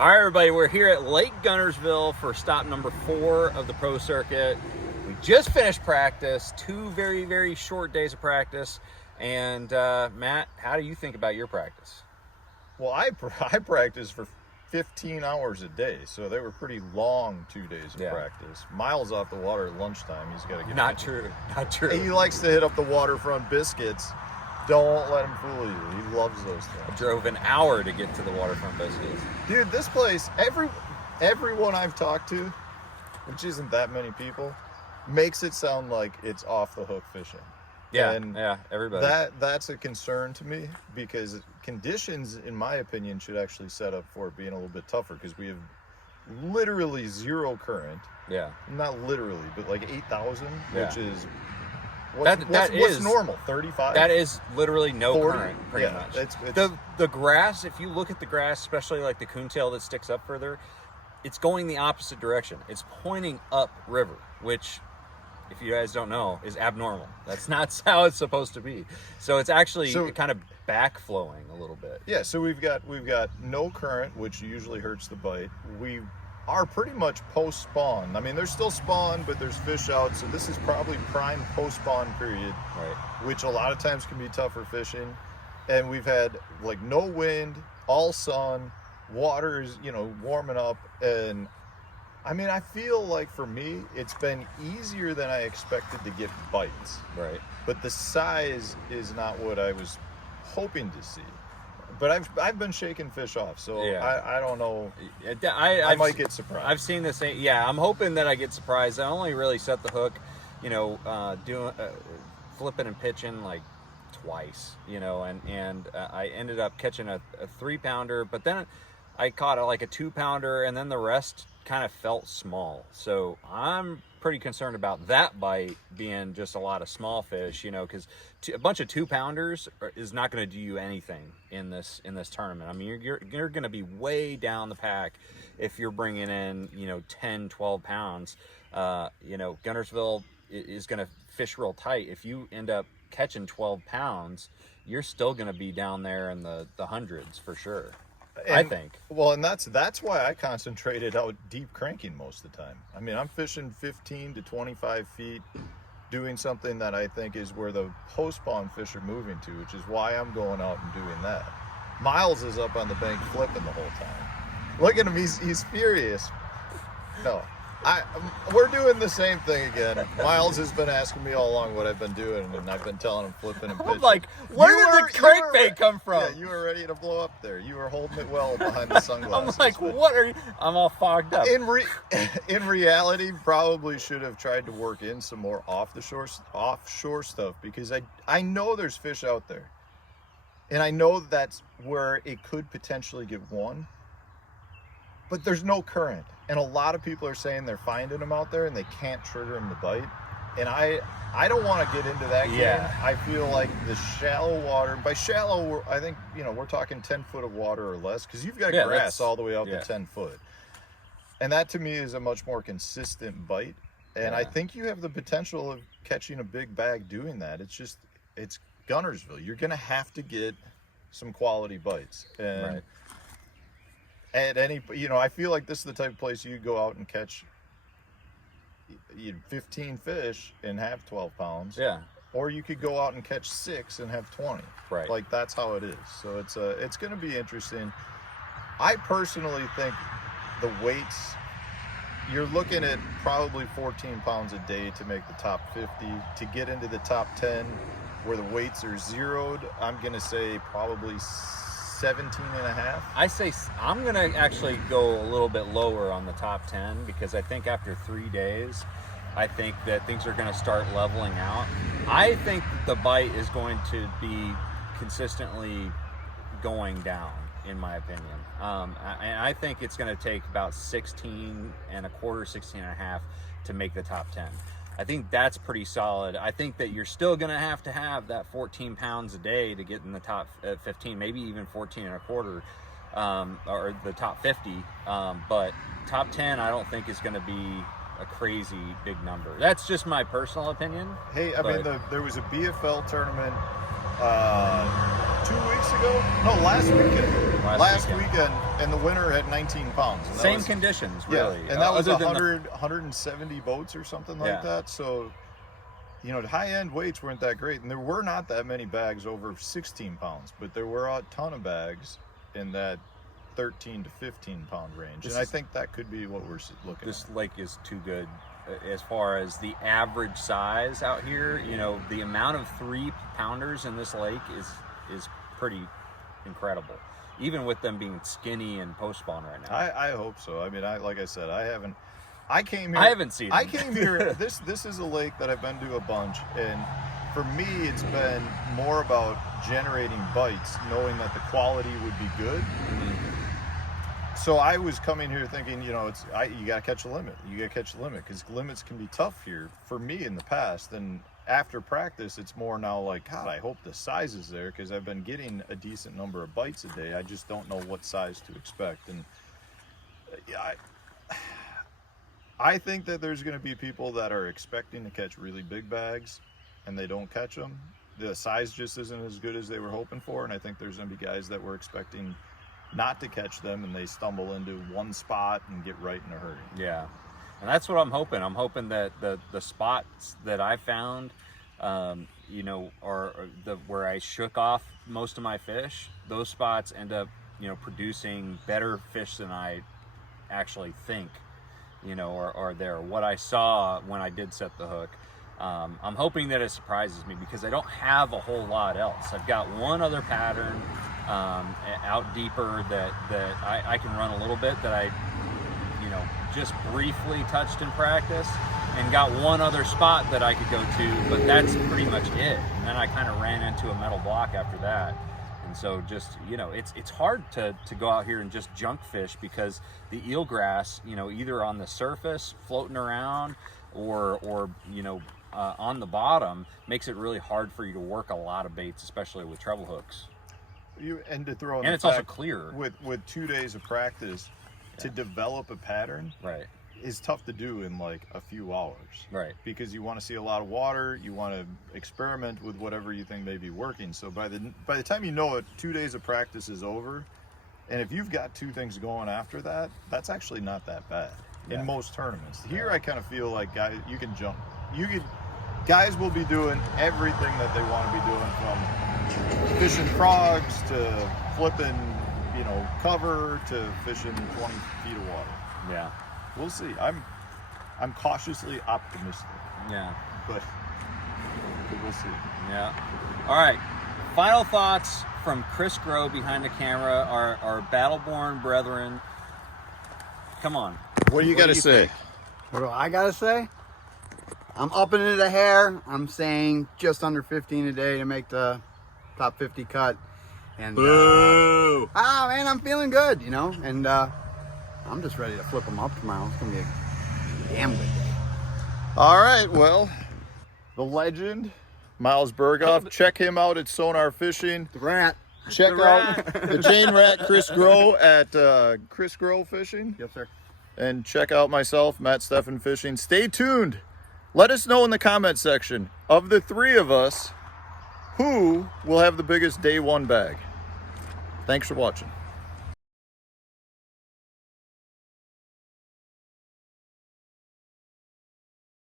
All right, everybody, we're here at Lake Guntersville for stop number 4 of the Pro Circuit. We just finished practice, 2 very, very short days of practice. And Matt, how do you think about your practice? Well, I practiced for 15 hours a day, so they were pretty long 2 days of practice. Miles off the water at lunchtime. He's got to get Not true. He likes to hit up the waterfront biscuits. Don't let him fool you. He loves those things. I drove an hour to get to the waterfront biscuits. Dude, this place, everyone I've talked to, which isn't that many people, makes it sound like it's off the hook fishing. Yeah, and everybody. That's a concern to me, because conditions, in my opinion, should actually set up for it being a little bit tougher, because we have literally zero current. Yeah. Not literally, but like 8,000, which is what's normal, 35? That is literally no 40? current, pretty much. It's the grass, if you look at the grass, especially like the coontail that sticks up further, it's going the opposite direction. It's pointing up river, which, if you guys don't know, is abnormal. That's not how it's supposed to be. So it's actually kind of backflowing a little bit. Yeah, so we've got no current, which usually hurts the bite. We are pretty much post-spawn. I mean, there's still spawn, but there's fish out, so this is probably prime post-spawn period, right? Which a lot of times can be tougher fishing. And we've had like no wind, all sun, water is, warming up, and I mean, I feel like for me, it's been easier than I expected to get bites. Right. But the size is not what I was hoping to see. But I've been shaking fish off, so I don't know. I might get surprised. I've seen this. Yeah, I'm hoping that I get surprised. I only really set the hook, doing flipping and pitching like twice, and I ended up catching a 3-pounder, but then I caught like a 2-pounder, and then the rest kind of felt small. So I'm pretty concerned about that bite being just a lot of small fish, because a bunch of 2-pounders is not going to do you anything in this tournament. I mean, you're going to be way down the pack if you're bringing in 10, 12 pounds. Guntersville is going to fish real tight. If you end up catching 12 pounds, you're still going to be down there in the hundreds for sure. I think. Well, and that's why I concentrated out deep cranking most of the time. I mean, I'm fishing 15 to 25 feet, doing something that I think is where the post-spawn fish are moving to, which is why I'm going out and doing that. Miles is up on the bank flipping the whole time. Look at him, he's furious. No, we're doing the same thing again. Miles has been asking me all along what I've been doing, and I've been telling him flipping and pitching. I'm like, where did the crankbait come from? Yeah, you were ready to blow up there. You were holding it well behind the sunglasses. I'm like, what are you? I'm all fogged up. In reality, probably should have tried to work in some more offshore stuff, because I know there's fish out there, and I know that's where it could potentially get one, but there's no current. And a lot of people are saying they're finding them out there and they can't trigger them to bite. And I don't want to get into that game. I feel like the shallow water, by shallow, I think, we're talking 10 foot of water or less, because you've got grass all the way out to 10 foot. And that to me is a much more consistent bite. And I think you have the potential of catching a big bag doing that. It's Guntersville. You're going to have to get some quality bites. And at any, I feel like this is the type of place you go out and catch 15 fish and have 12 pounds. Yeah. Or you could go out and catch 6 and have 20. Right. Like, that's how it is. So it's going to be interesting. I personally think the weights, you're looking at probably 14 pounds a day to make the top 50. To get into the top 10, where the weights are zeroed, I'm going to say probably 17 and a half. I say I'm going to actually go a little bit lower on the top 10, because I think after 3 days, I think that things are going to start leveling out. I think the bite is going to be consistently going down, in my opinion. And I think it's going to take about 16 and a quarter, 16 and a half to make the top 10. I think that's pretty solid. I think that you're still going to have that 14 pounds a day to get in the top 15, maybe even 14 and a quarter, or the top 50. But top 10, I don't think is going to be a crazy big number. That's just my personal opinion. Hey, I mean, there was a BFL tournament 2 weeks ago. No, last weekend. last weekend, and the winner had 19 pounds. And Same conditions, really. Yeah, and that was 170 boats or something like that. So, you know, the high-end weights weren't that great, and there were not that many bags over 16 pounds, but there were a ton of bags in that 13 to 15 pound range, and I think that could be what we're looking at. This lake is too good as far as the average size out here. You know, the amount of 3-pounders in this lake is pretty incredible, even with them being skinny and post spawn right now. I hope so. I mean, like I said, I haven't seen them. I came here, this is a lake that I've been to a bunch, and for me it's been more about generating bites, knowing that the quality would be good. So I was coming here thinking, you know, you got to catch a limit. You got to catch a limit, because limits can be tough here for me in the past. And after practice, it's more now like, God, I hope the size is there, because I've been getting a decent number of bites a day. I just don't know what size to expect. And yeah, I think that there's going to be people that are expecting to catch really big bags and they don't catch them. The size just isn't as good as they were hoping for. And I think there's going to be guys that were expecting not to catch them, and they stumble into one spot and get right in a hurry. Yeah, and that's what I'm hoping. I'm hoping that the spots that I found, you know, are where I shook off most of my fish. Those spots end up, you know, producing better fish than I actually think, you know, are there. What I saw when I did set the hook. I'm hoping that it surprises me, because I don't have a whole lot else. I've got one other pattern out deeper that I can run a little bit, that I, you know, just briefly touched in practice, and got one other spot that I could go to, but that's pretty much it. And then I kind of ran into a metal block after that. And so just, you know, it's hard to go out here and just junk fish, because the eelgrass, you know, either on the surface floating around or you know, on the bottom, makes it really hard for you to work a lot of baits, especially with treble hooks. And it's also clear with 2 days of practice to develop a pattern. Right. Is tough to do in like a few hours. Right. Because you want to see a lot of water, you want to experiment with whatever you think may be working. So by the time you know it, 2 days of practice is over, and if you've got 2 things going after that, that's actually not that bad in most tournaments. Here I kind of feel like guys will be doing everything that they want to be doing, from fishing frogs to flipping, you know, cover to fishing 20 feet of water. Yeah. We'll see. I'm cautiously optimistic. Yeah. But we'll see. Yeah. All right. Final thoughts from Chris Grow behind the camera, our Battleborn brethren. Come on. What do you got to say? What do I got to say? I'm upping it a hair. I'm saying just under 15 a day to make the top 50 cut. And boo! Man, I'm feeling good, you know, and I'm just ready to flip them up tomorrow. It's gonna be a damn good day. All right, well, the legend, Miles Burghoff. Check him out at SonarFishing. The rat. Check out the chain rat, Chris Grow, at Chris Grow Fishing. Yes, sir. And check out myself, Matt Steffen Fishing. Stay tuned. Let us know in the comment section, of the 3 of us, who will have the biggest day 1 bag. Thanks for watching.